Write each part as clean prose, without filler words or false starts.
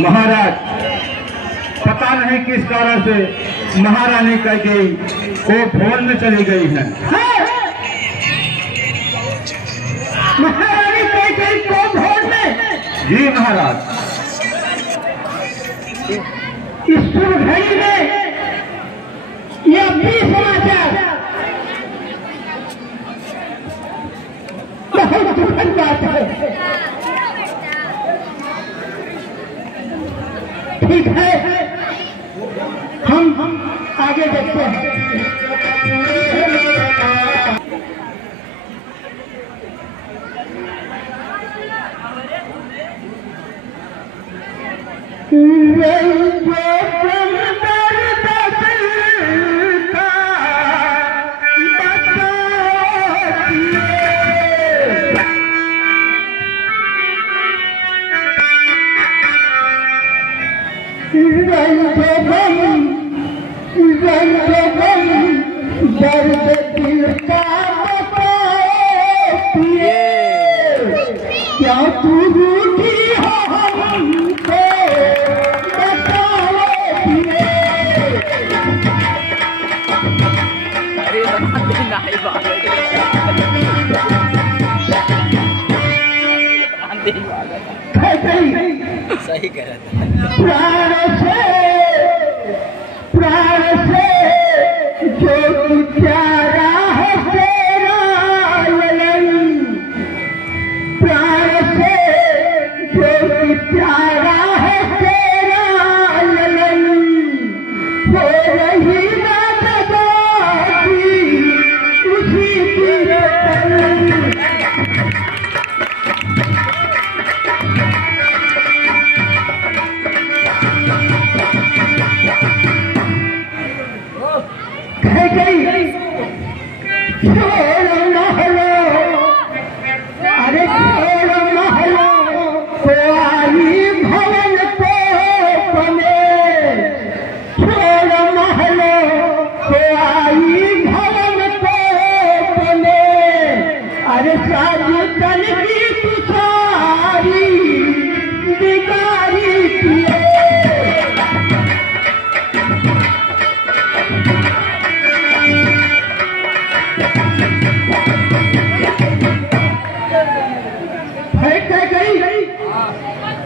महाराज पता नहीं किस कारण से महारानी कैकेयी वो भोल में चली गई है। महारानी कैकेयी को भोल में? जी महाराज। इस घड़ी में यह भी समाचार बहुत दुखद बात है। ठीक है, हम आगे देखते हैं। क्या तू रूठी हो हमको बताओ पिए। सही कह रहा था। प्राण से जो प्यारा है तेरा ललन, प्राण से जो प्यारा है तेरा ललन, हो रही ना दबाती उसी की रतन। छोड़ो महलो, अरे छोड़ो महलो तो आई भवन को बने, छोड़ो महलो तो आई भवन को बने। अरे साजन की तुसारी बिगारी किए।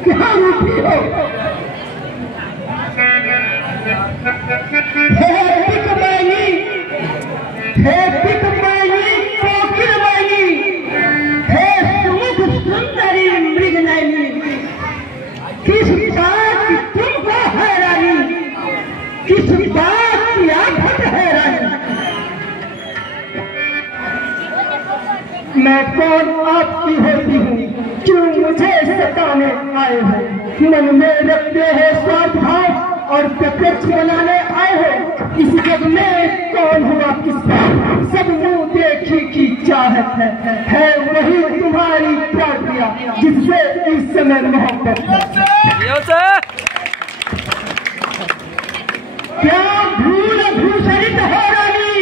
क्या रूठी हो? हे पिकमैनी, हे पिकमैनी कोकिलमैनी, हे सुमुख सुंदरी मृगनयनी, किस बात की तुमको हैरानी, किस बात की आफत हैरानी। मैं कौन आपकी होती हूँ, क्यों मुझे सताने आए हो? मन में रखते हो स्वार्थ भाव और प्रत्यक्ष बनाने आए हो। इस जग में कौन हुआ किसका, सब मुंह देखी की चाहत है वही तुम्हारी प्रार्थना जिससे इस समय मोहब्बत है। क्या धूल भूषरित हो रानी,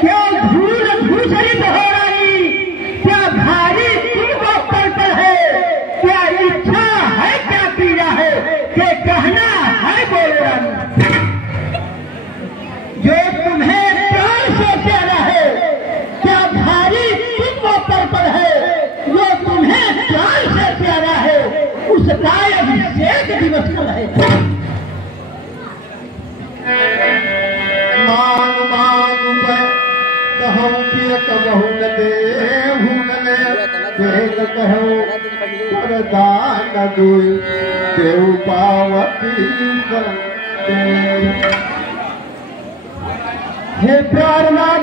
क्या धूल भूषरित हो रानी, क्या भारी तुमको पड़ है, क्या इच्छा है, क्या पीड़ा है, क्या कहना है बोलो। जो तुम्हें प्राण से प्यारा है, क्या भारी तुमको पड़ है, जो तुम्हें प्राण से प्यारा है, उसका अभिषेक दिवस कल है। मांग मांग कहूँ कहूँ न दे कहो वरदान दुई देव पावती हे प्राणनाथ,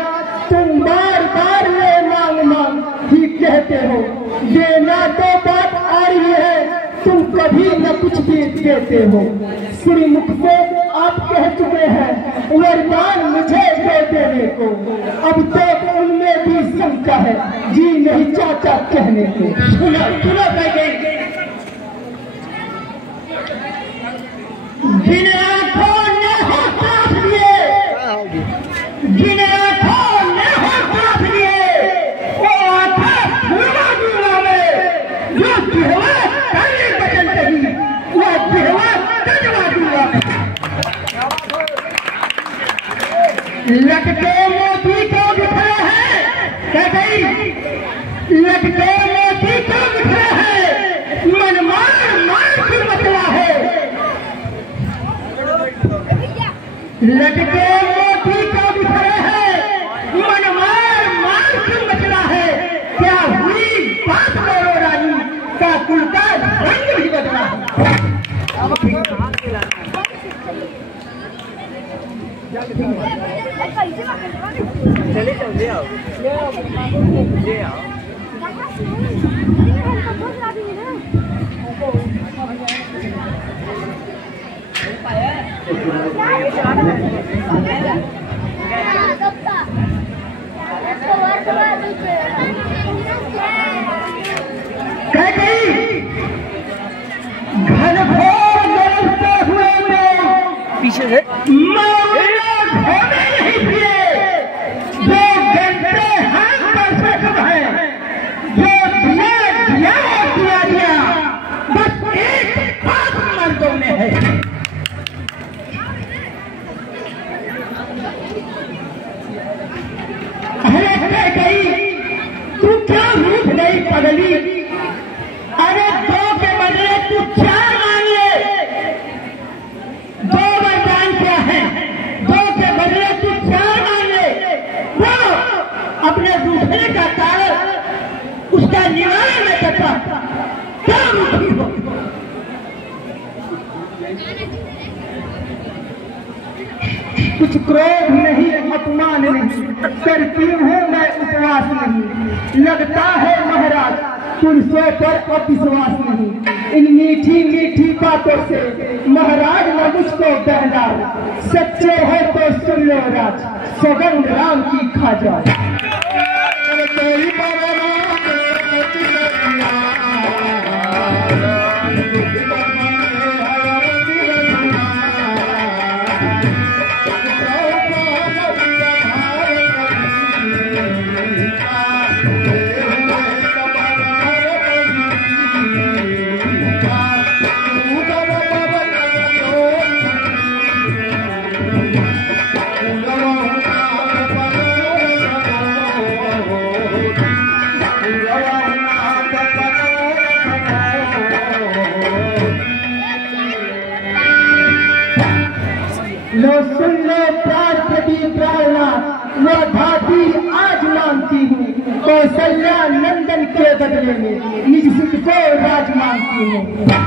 तुम बार बार ये मांग मांग ही कहते हो, देना तो बात आ रही है, तुम कभी न कुछ भी देते हो। श्रीमुख से आप कह चुके हैं वरदान मुझे दे देने को, अब तो उनमें भी शंका है, जी नहीं चाचा कहने को। सुनो सुनो कैकेयी, जिन आंखों ने होश दिए, जिन आंखों ने होश दिए, वो आंखें फूला दूंगा में, जो जिहवा करने बचन रही, वो जिहवा लटके मोती को बिखरे है, मन मार मार के बचला है। लटके मोती को बिखरे है, मन मार मार के बचला है। क्या हुई बात करो रानी का कुल का रंग भी बदला है। चले चलते आओ ले आओ कह गई घनघोर गरजते हुए में पीछे से तू क्या रूठ गई पगली। अरे दो के बदले तू चार मान ले। दो वरदान क्या है, दो के बदले तू चार मान ले। वो अपने रूठने का कारण उसका निवारण न करता, क्या रूठी हो। कुछ क्रोध नहीं, अपमान नहीं, करती हूँ मैं उपवास नहीं। लगता है महाराज पुरुषों पर अविश्वास नहीं। इन मीठी मीठी बातों से महाराज न मुझको बहलाओ। सच्चे हो तो सुन लो राज, सौगंध राम की खा जाओ। लो सुन लो प्राण प्रदीप प्राणनाथ, वो भाती आज मांगती हूँ। कौशल्या नंदन के बदले में निज सुख को राज मांगती हूँ।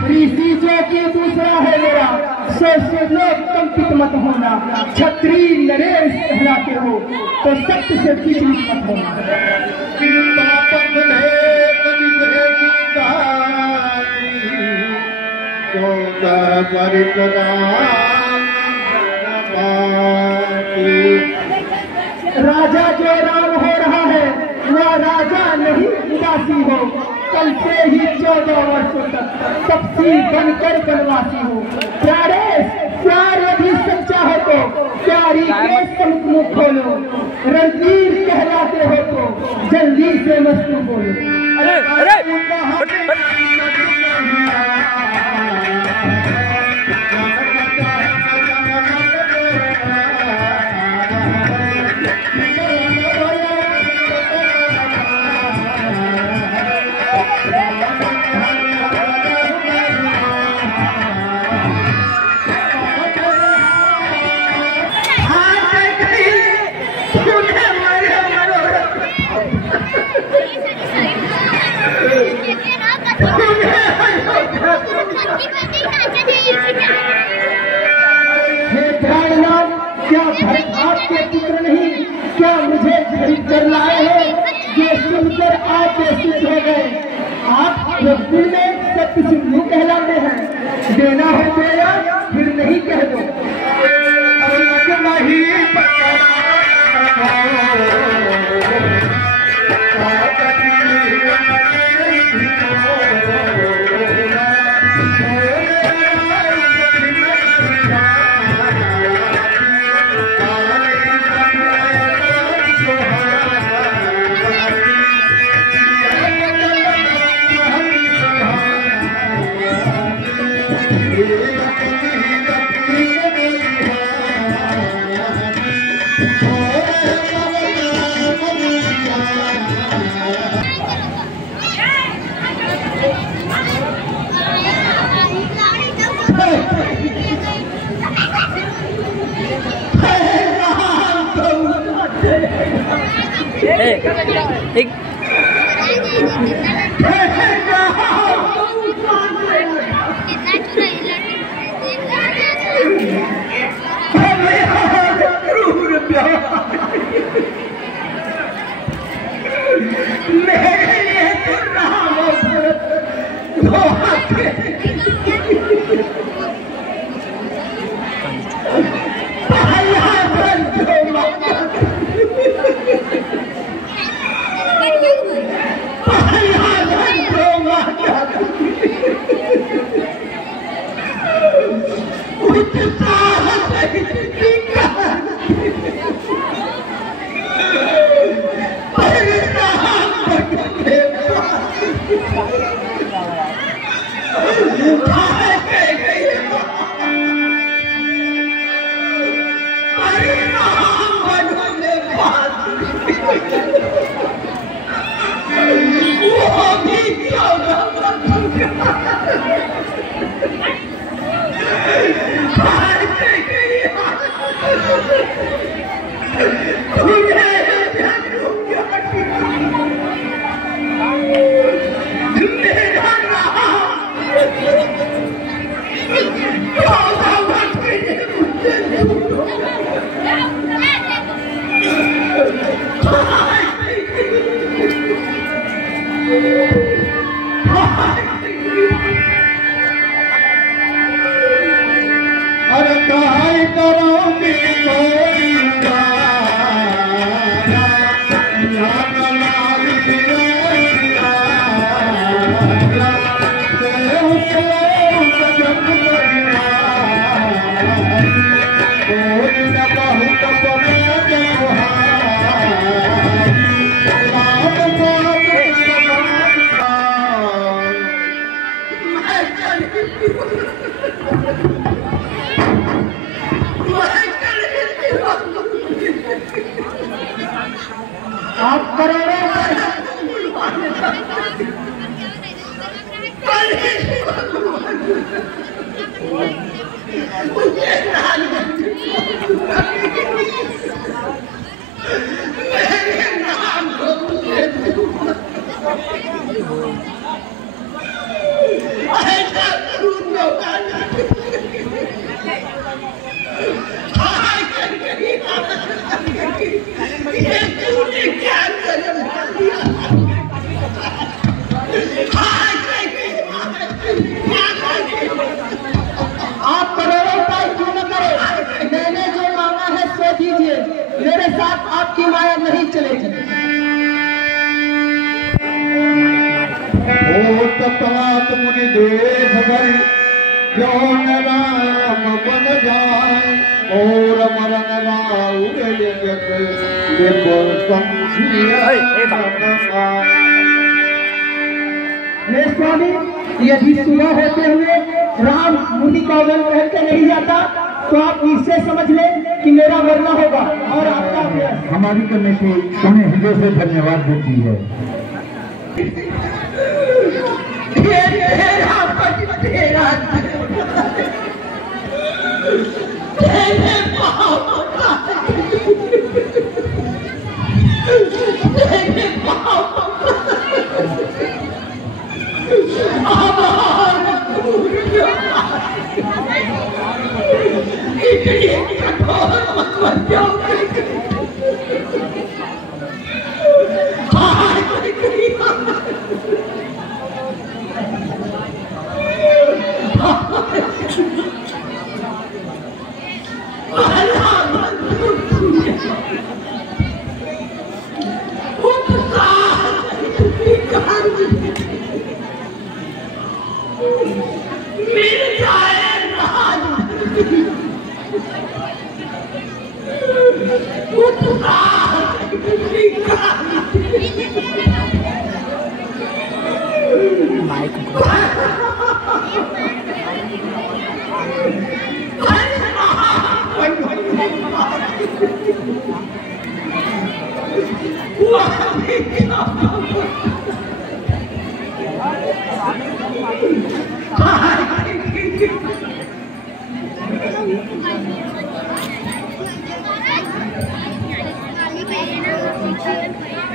ऋषि जो कि दूसरा है मेरा, सो लोग कंपित मत होना। छत्री नरेश कहलाते हो तो सत्य से विचलित मत होना। राजा जो राम हो रहा है वह राजा नहीं उदासी हो। कल से ही 14 वर्षों तक तपसी बनकर बनवासी हो। प्यारे प्यार यदि सच्चा हो तो प्यारी के समुख खोलो। रणवीर कहलाते हो तो जल्दी से मस्तू बोलो। एक आप करोड़ों मेरे साथ आपकी माया नहीं चलेगी। ओ तत्वात मुनि देव भरी जो नाम बन जाए और मरण लाऊ हे स्वामी, यदि सुबह होते हुए राम मुनि का वन कहते नहीं जाता तो आप इससे समझ लें कि मेरा मरना होगा और आपका अभ्यास। हमारी करने से तुम्हें हृदय से धन्यवाद देती है। Thank you.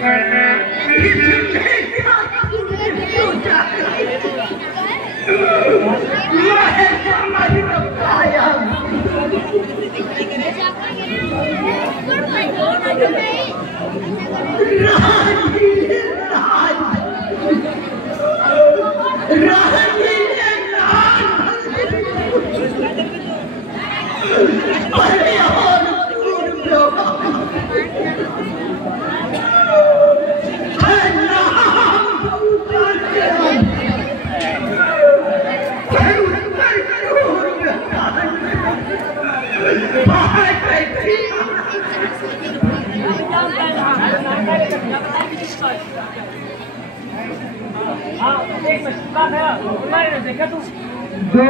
जो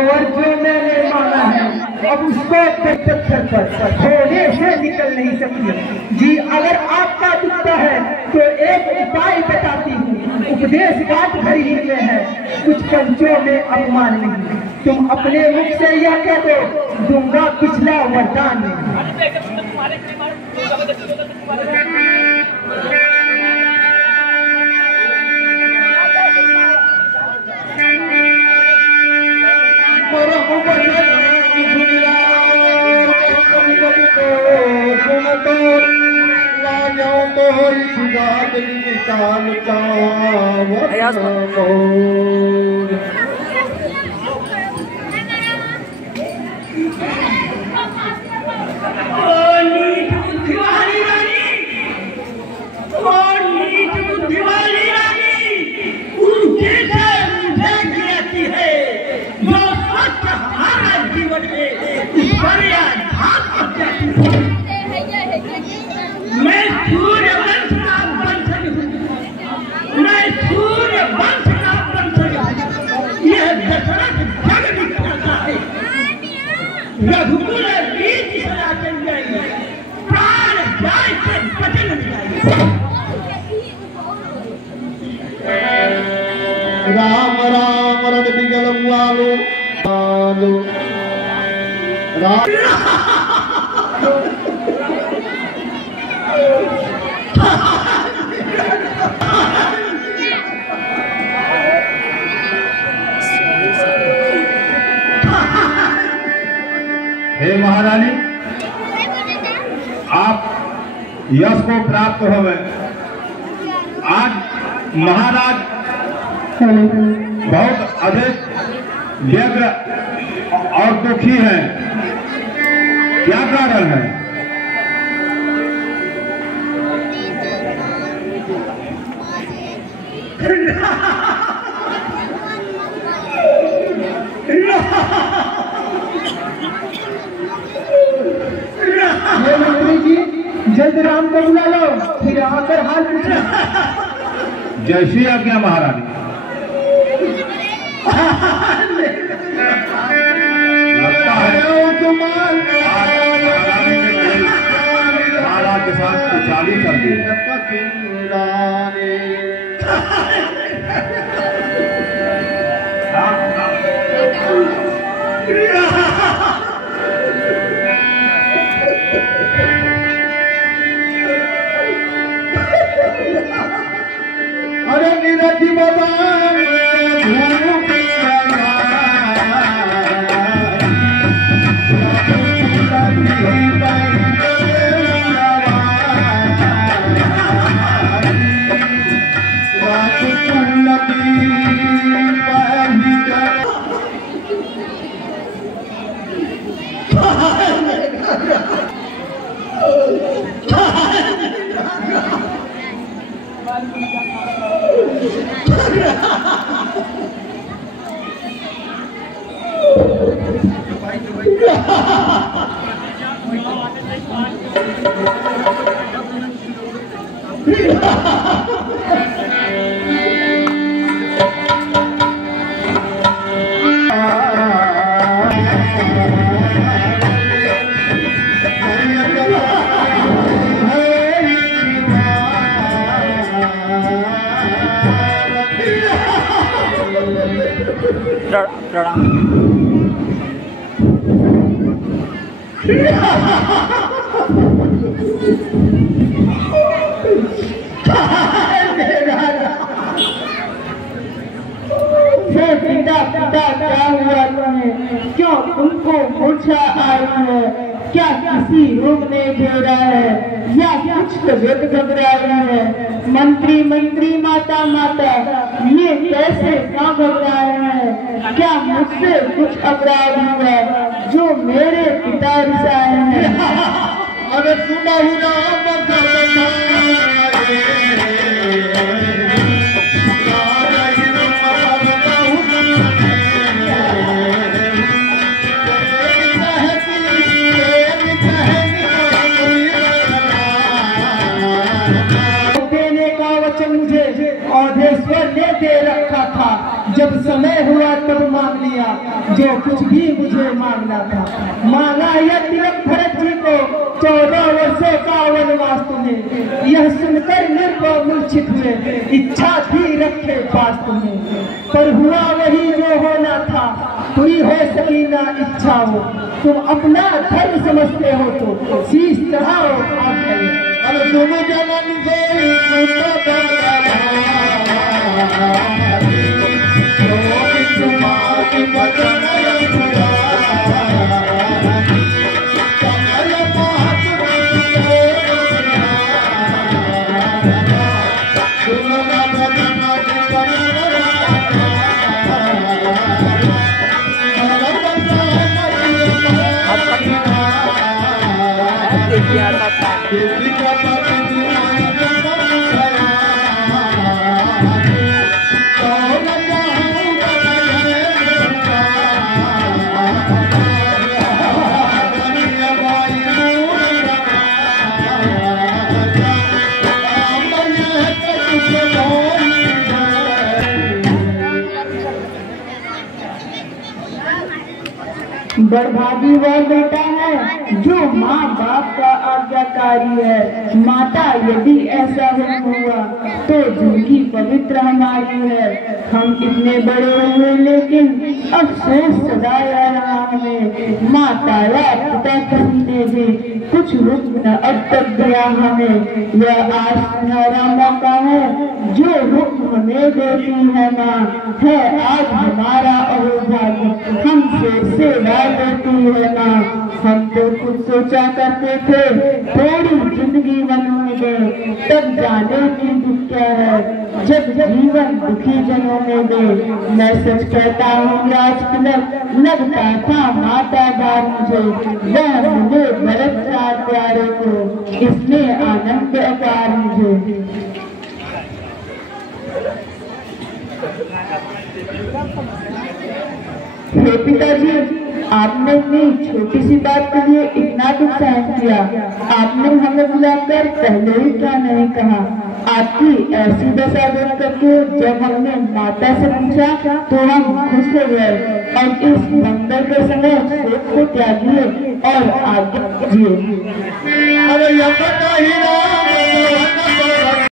मैंने माना है अब उसको पत्थर पर थोड़े से निकल नहीं सकती जी। अगर आपका दुखता है तो एक उपाय बताती हूँ। उपदेश बात भरी में है, कुछ पंचों में अपमान नहीं। तुम अपने मुख से यह कह दो, दूंगा पिछला वरदान नहीं। राम राम रण बिगल वालो राम हे महारानी, आप यश को प्राप्त हो गए। आज महाराज बहुत अधिक व्यग्र और दुखी हैं। क्या कारण है? मंत्री जी जल्द राम को बुला लो, फिर आकर हाल पूछना। जैसी आज्ञा महारानी। लगता है महाराज के साथ चाली चल रही है। अरे नीरज बाबा क्यों तुमको मूर्छा आई है? क्या किसी रोकने दे रहा है? या कुछ तबीयत घबराई है। मंत्री मंत्री माता माता ये कैसे ना घबराए हैं? क्या मुझसे कुछ अपराध हुआ जो मेरे पिता रिसाए हैं? अरे सुना ही ना औधेश्वर ने दे रखा था, जब समय हुआ तब मांग लिया जो कुछ भी मुझे मांगना था। मांगा यह तिलक भरत जी को 14 वर्षों का वनवास तुम्हें। यह सुनकर निर्भय मूर्छित हुए, इच्छा थी रखे पास तुम्हें, पर हुआ वही जो होना था। पूरी हो सकी ना इच्छा हो, तुम अपना धर्म समझते हो तो शीश चढ़ाओ आप। अरे दोनों जनन से बड़भागी वह बेटा है जो माँ बाप का आज्ञाकारी है। माता यदि ऐसा हुआ तो जिनकी पवित्र हमारी है। हम इतने बड़े हुए लेकिन अफसोस सदा रहा हमें। माता या पिता किसी ने भी कुछ रुक न अब तक दिया हमें। यह आज सुनहरा मौका है जो रुक हमें देती है माँ। है आज हमारा अहोभाग्य हमसे सेवा देती है माँ। हम तो कुछ सोचा करते थे थोड़ी जिंदगी बनने गए, तब जाने की दुख क्या है जब जीवन दुखी जनों में गए। मैं सच कहता हूँ राजतिलक लगता था माता बार मुझे। वह मुझे भरत साथ प्यारे को, इसमें आनंद अपार मुझे। हे पिताजी, आपने इतनी छोटी सी बात के लिए इतना दुख सहन किया। आपने हमें बुलाकर पहले ही क्या नहीं कहा। आपकी ऐसी दशा देख करके जब हमने माता से पूछा तो हम खुश हो गए और इस मंदिर के समय शोक को त्यागिए और आगे जिए। अरे